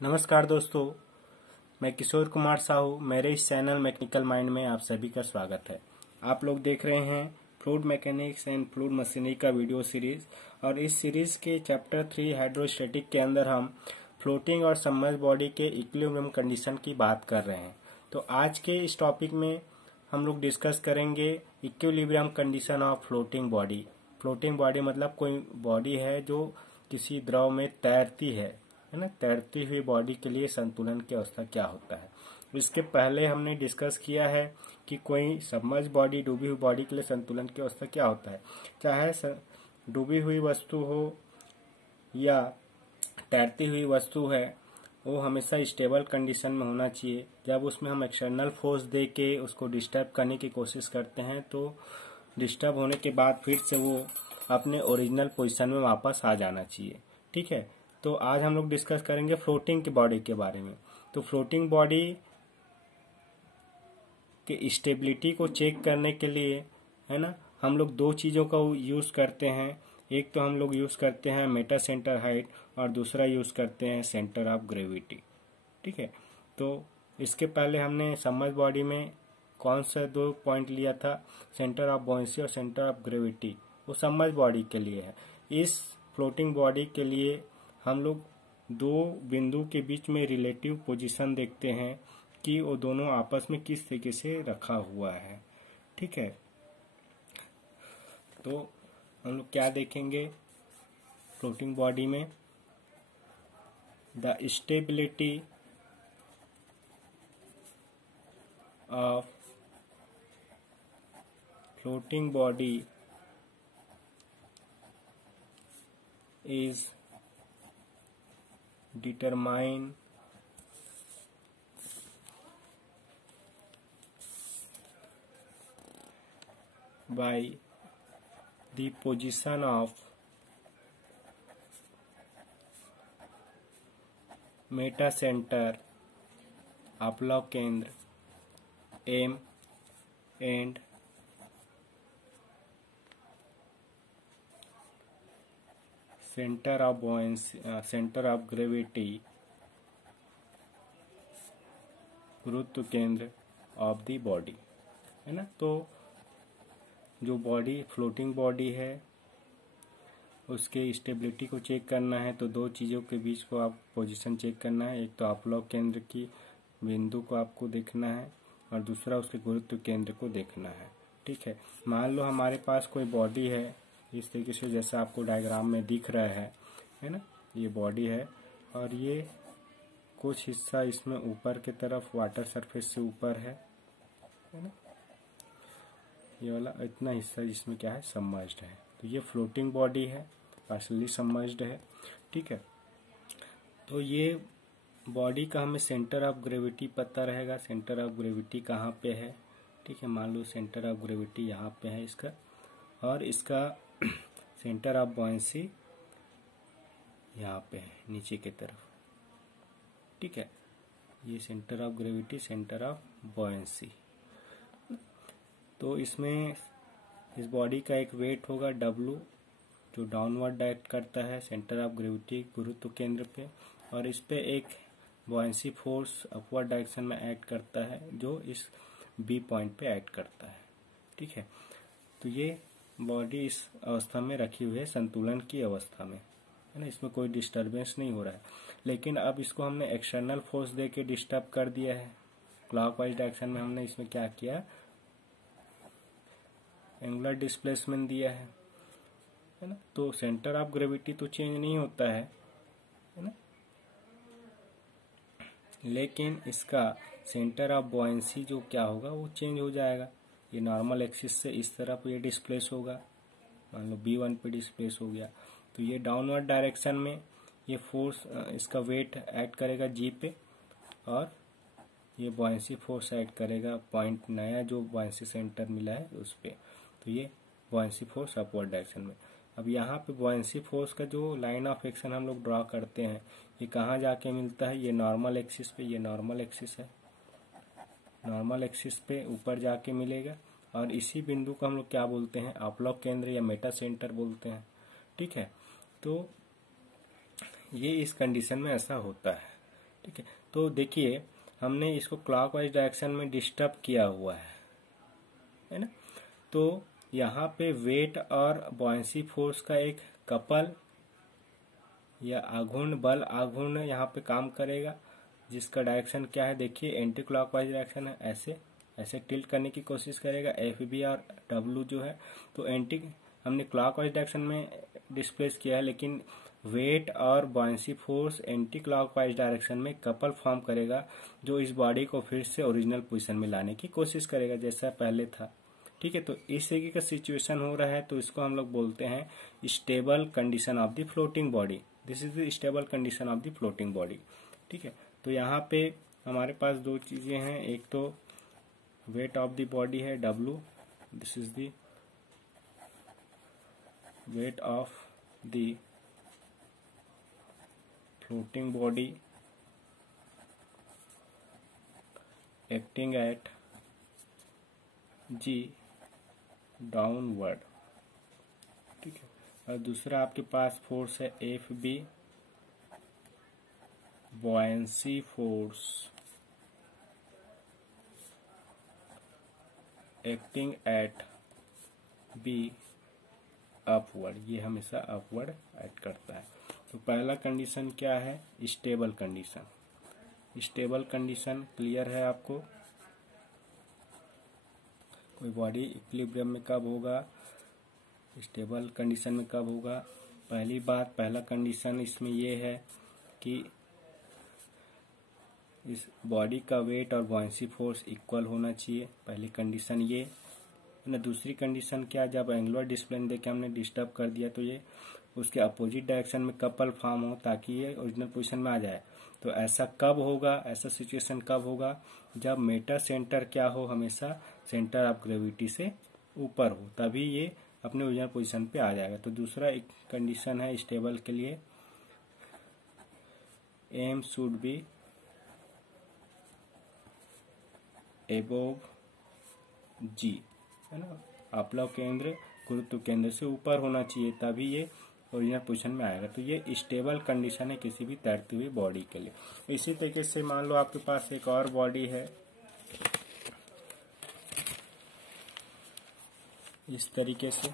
नमस्कार दोस्तों, मैं किशोर कुमार साहू। मेरे इस चैनल मैकेनिकल माइंड में आप सभी का स्वागत है। आप लोग देख रहे हैं fluid mechanics and fluid machinery का वीडियो सीरीज, और इस सीरीज के चैप्टर 3 हाइड्रोस्टैटिक के अंदर हम फ्लोटिंग और सबमर्ज्ड बॉडी के इक्विलिब्रियम कंडीशन की बात कर रहे हैं। तो आज के इस टॉपिक में हम लोग डिस्कस करेंगे equilibrium condition of floating body. Floating body मतलब कोई बॉडी है जो किसी द्रव में तैरती है ना। तैरती हुई बॉडी के लिए संतुलन की अवस्था क्या होता है। इसके पहले हमने डिस्कस किया है कि कोई सबमर्ज्ड बॉडी, डूबी हुई बॉडी के लिए संतुलन की अवस्था क्या होता है। चाहे डूबी हुई वस्तु हो या तैरती हुई वस्तु है, वो हमेशा स्टेबल कंडीशन में होना चाहिए। जब उसमें हम एक्सटर्नल फोर्स दे के उसको डिस्टर्ब करने की कोशिश करते हैं तो डिस्टर्ब होने के बाद फिर से वो अपने ओरिजिनल पोजीशन में वापस आ जाना चाहिए। ठीक है, तो आज हम लोग डिस्कस करेंगे फ्लोटिंग की बॉडी के बारे में। तो फ्लोटिंग बॉडी के स्टेबिलिटी को चेक करने के लिए है ना, हम लोग दो चीज़ों का यूज़ करते हैं। एक तो हम लोग यूज़ करते हैं मेटा सेंटर हाइट और दूसरा यूज़ करते हैं सेंटर ऑफ ग्रेविटी। ठीक है, तो इसके पहले हमने सबमर्ज्ड बॉडी में कौन सा दो पॉइंट लिया था, सेंटर ऑफ बॉयंसी और सेंटर ऑफ ग्रेविटी। वो सबमर्ज्ड बॉडी के लिए है। इस फ्लोटिंग बॉडी के लिए हम लोग दो बिंदु के बीच में रिलेटिव पोजीशन देखते हैं कि वो दोनों आपस में किस तरीके से रखा हुआ है। ठीक है, तो हम लोग क्या देखेंगे फ्लोटिंग बॉडी में, the stability of floating body is determined by the position of meta center, अपलव केंद्र M and center of buoyancy, center of gravity, गुरुत्व केंद्र ऑफ द बॉडी, है ना। तो जो बॉडी फ्लोटिंग बॉडी है उसके स्टेबिलिटी को चेक करना है तो दो चीज़ों के बीच को आप पोजीशन चेक करना है। एक तो अपलव केंद्र की बिंदु को आपको देखना है और दूसरा उसके गुरुत्व केंद्र को देखना है। ठीक है, मान लो हमारे पास कोई बॉडी है इस तरीके से, जैसा आपको डायग्राम में दिख रहा है ना। ये बॉडी है और ये कुछ हिस्सा इसमें ऊपर की तरफ वाटर सरफेस से ऊपर है ना। ये वाला इतना हिस्सा जिसमें क्या है, सबमर्ज्ड है। तो ये फ्लोटिंग बॉडी है, पार्शियली सबमर्ज्ड है। ठीक है, तो ये बॉडी का हमें सेंटर ऑफ ग्रेविटी पता रहेगा। सेंटर ऑफ ग्रेविटी कहाँ पे है। ठीक है, मान लो सेंटर ऑफ ग्रेविटी यहाँ पे है इसका, और इसका सेंटर ऑफ बॉयंसी यहाँ पे है नीचे की तरफ। ठीक है, ये centre of gravity, centre of buoyancy. तो इसमें इस बॉडी का एक वेट होगा W, जो डाउनवर्ड डायरेक्ट करता है सेंटर ऑफ ग्रेविटी गुरुत्व केंद्र पे, और इस पे एक बॉयंसी फोर्स अपवर्ड डायरेक्शन में एक्ट करता है जो इस B पॉइंट पे एक्ट करता है। ठीक है, तो ये बॉडी इस अवस्था में रखी हुई है, संतुलन की अवस्था में, है ना। इसमें कोई डिस्टरबेंस नहीं हो रहा है। लेकिन अब इसको हमने एक्सटर्नल फोर्स दे के डिस्टर्ब कर दिया है। क्लॉकवाइज डायरेक्शन में हमने इसमें क्या किया, एंगुलर डिस्प्लेसमेंट दिया है ना। तो सेंटर ऑफ ग्रेविटी तो चेंज नहीं होता है ना, लेकिन इसका सेंटर ऑफ बॉयंसी जो क्या होगा वो चेंज हो जाएगा। ये नॉर्मल एक्सिस से इस तरफ ये डिस्प्लेस होगा, मान लो B1 पे डिस्प्लेस हो गया। तो ये डाउनवर्ड डायरेक्शन में ये फोर्स, इसका वेट ऐड करेगा G पे, और ये बॉयंसी फोर्स ऐड करेगा पॉइंट नया जो बॉयंसी सेंटर मिला है उस पे। तो ये बॉयंसी फोर्स अपवर्ड डायरेक्शन में। अब यहाँ पे बॉयंसी फोर्स का जो लाइन ऑफ एक्शन हम लोग ड्रॉ करते हैं, ये कहाँ जाके मिलता है, ये नॉर्मल एक्सिस पे, ये नॉर्मल एक्सिस है, नॉर्मल एक्सिस पे ऊपर जाके मिलेगा। और इसी बिंदु को हम लोग क्या बोलते हैं, अपलव केंद्र या मेटा सेंटर बोलते हैं। ठीक है, तो ये इस कंडीशन में ऐसा होता है। ठीक है, तो देखिए हमने इसको क्लॉकवाइज डायरेक्शन में डिस्टर्ब किया हुआ है ना। तो यहाँ पे वेट और बॉयंसी फोर्स का एक कपल या आघूर्ण बल आघूर्ण यहाँ पे काम करेगा, जिसका डायरेक्शन क्या है, देखिए एंटी क्लॉकवाइज डायरेक्शन है, ऐसे ऐसे टिल्ट करने की कोशिश करेगा एफ बी और डब्लू जो है। तो एंटी हमने क्लॉकवाइज डायरेक्शन में डिस्प्लेस किया है, लेकिन वेट और buoyancy force anti clockwise direction में कपल फॉर्म करेगा, जो इस बॉडी को फिर से ओरिजिनल पोजीशन में लाने की कोशिश करेगा जैसा पहले था। ठीक है, तो इस तरीके का सिचुएशन हो रहा है, तो इसको हम लोग बोलते हैं stable condition of the floating body. This is the stable condition of the floating body. ठीक है, तो यहाँ पे हमारे पास दो चीजें हैं, एक तो वेट ऑफ द बॉडी है W, this is the weight of the floating body acting at G downward. ठीक है, और दूसरा आपके पास फोर्स है F B, buoyancy force acting at B upward, ये हमेशा अपवर्ड एक्ट करता है। तो पहला कंडीशन क्या है, stable condition. Stable condition clear है आपको, कोई बॉडी इक्विलिब्रियम में कब होगा, स्टेबल कंडीशन में कब होगा। पहली बात, पहला कंडीशन इसमें ये है कि इस बॉडी का वेट और बॉयंसी फोर्स इक्वल होना चाहिए, पहली कंडीशन ये ना। दूसरी कंडीशन क्या, जब एंगुलर डिस्प्लेन देके हमने डिस्टर्ब कर दिया तो ये उसके अपोजिट डायरेक्शन में कपल फॉर्म हो ताकि ये ओरिजिनल पोजीशन में आ जाए। तो ऐसा कब होगा, ऐसा सिचुएशन कब होगा, जब मेटा सेंटर क्या हो, हमेशा सेंटर ऑफ ग्रेविटी से ऊपर हो, तभी ये अपने ओरिजिनल पोजीशन पे आ जाएगा। तो दूसरा एक कंडीशन है स्टेबल के लिए, एम शुड बी एबोव जी, है ना, अपलव केंद्र गुरुत्व केंद्र से ऊपर होना चाहिए, तभी ये ओरिजिनल पोजीशन में आएगा। तो ये स्टेबल कंडीशन है किसी भी तैरती हुई बॉडी के लिए। इसी तरीके से मान लो आपके पास एक और बॉडी है, इस तरीके से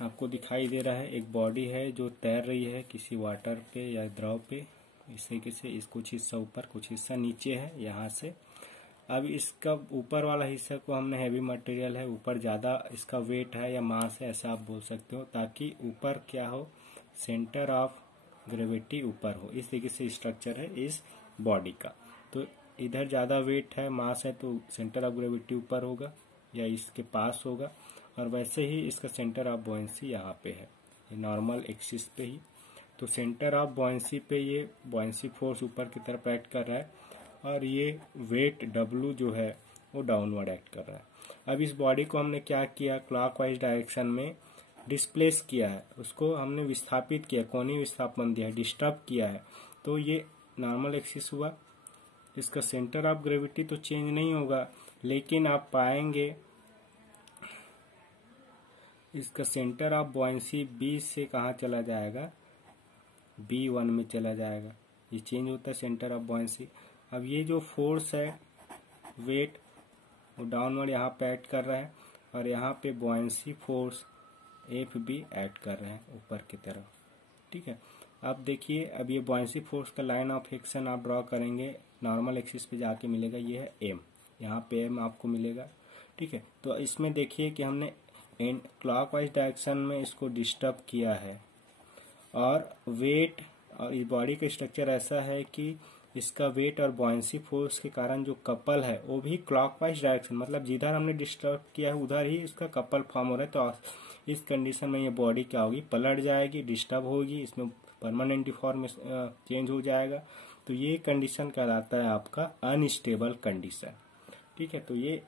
आपको दिखाई दे रहा है, एक बॉडी है जो तैर रही है किसी वाटर पे या द्रव पे। इस तरीके से इस कुछ हिस्सा ऊपर कुछ हिस्सा नीचे है यहाँ से। अब इसका ऊपर वाला हिस्सा को हमने हैवी मटेरियल है, ऊपर ज़्यादा इसका वेट है या मास है, ऐसा आप बोल सकते हो, ताकि ऊपर क्या हो, सेंटर ऑफ ग्रेविटी ऊपर हो। इस तरीके से स्ट्रक्चर है इस बॉडी का। तो इधर ज़्यादा वेट है, मास है, तो सेंटर ऑफ ग्रेविटी ऊपर होगा या इसके पास होगा, और वैसे ही इसका सेंटर ऑफ बॉयंसी यहाँ पे है, ये नॉर्मल एक्सिस पे ही। तो सेंटर ऑफ बॉयंसी पे ये बॉयंसी फोर्स ऊपर की तरफ एक्ट कर रहा है, और ये वेट W जो है वो डाउनवर्ड एक्ट कर रहा है। अब इस बॉडी को हमने क्या किया, क्लॉकवाइज डायरेक्शन में डिस्प्लेस किया है, उसको हमने विस्थापित किया, कोणीय विस्थापन दिया है, डिस्टर्ब किया है, तो ये नॉर्मल एक्सिस हुआ। इसका सेंटर ऑफ ग्रेविटी तो चेंज नहीं होगा, लेकिन आप पाएंगे इसका सेंटर ऑफ बॉयंसी B से कहाँ चला जाएगा, B1 में चला जाएगा। ये चेंज होता है सेंटर ऑफ बॉयंसी। अब ये जो फोर्स है वेट वो डाउनवर्ड यहाँ पे एक्ट कर रहा है, और यहाँ पे बॉयंसी फोर्स एफ भी एक्ट कर रहे हैं ऊपर की तरफ। ठीक है, अब देखिए, अब ये बॉयंसी फोर्स का लाइन ऑफ एक्शन आप ड्रॉ करेंगे, नॉर्मल एक्सिस पे जाके मिलेगा, ये है एम, यहाँ पे एम आपको मिलेगा। ठीक है, तो इसमें देखिए कि हमने क्लॉकवाइज डायरेक्शन में इसको डिस्टर्ब किया है, और वेट और इस बॉडी का स्ट्रक्चर ऐसा है कि इसका वेट और बॉयंसी फोर्स के कारण जो कपल है वो भी क्लॉकवाइज डायरेक्शन, मतलब जिधर हमने डिस्टर्ब किया है उधर ही इसका कपल फॉर्म हो रहा है। तो इस कंडीशन में ये बॉडी क्या होगी, पलट जाएगी, डिस्टर्ब होगी, इसमें परमानेंट डिफॉर्मेशन चेंज हो जाएगा। तो ये कंडीशन कहलाता है आपका अनस्टेबल कंडीशन। ठीक है, तो ये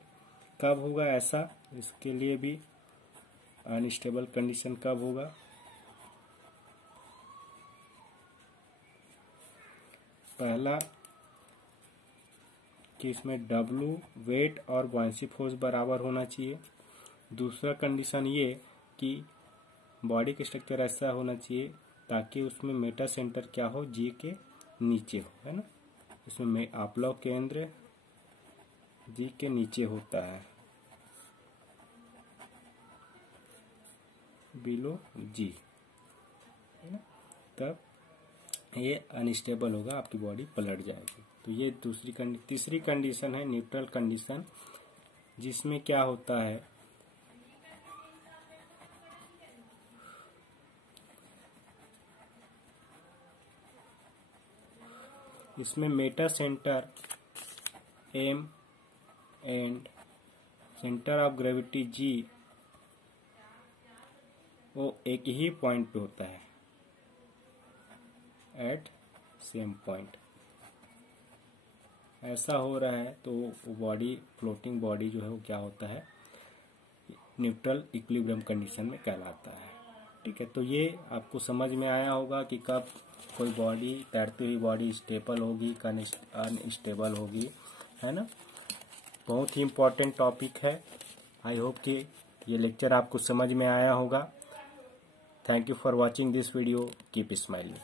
कब होगा ऐसा, इसके लिए भी अनस्टेबल कंडीशन कब होगा, पहला कि इसमें W वेट और बॉयंसी फोर्स बराबर होना चाहिए। दूसरा कंडीशन ये कि बॉडी का स्ट्रक्चर ऐसा होना चाहिए ताकि उसमें मेटा सेंटर क्या हो, जी के नीचे हो, है ना। इसमें आपलॉक केंद्र जी के नीचे होता है, बिलो जी, है ना। तब ये अनस्टेबल होगा, आपकी बॉडी पलट जाएगी। तो ये तीसरी कंडीशन है न्यूट्रल कंडीशन, जिसमें क्या होता है, इसमें meta center M and center of gravity G वो एक ही पॉइंट पे होता है, एट सेम पॉइंट। ऐसा हो रहा है तो वो बॉडी, फ्लोटिंग बॉडी जो है वो क्या होता है, न्यूट्रल इक्विलिब्रियम कंडीशन में कहलाता है। ठीक है, तो ये आपको समझ में आया होगा कि कब कोई बॉडी, तैरती हुई बॉडी स्टेबल होगी, अनस्टेबल होगी, है ना। बहुत ही इम्पोर्टेंट टॉपिक है। आई होप कि ये लेक्चर आपको समझ में आया होगा। Thank you for watching this video. Keep smiling.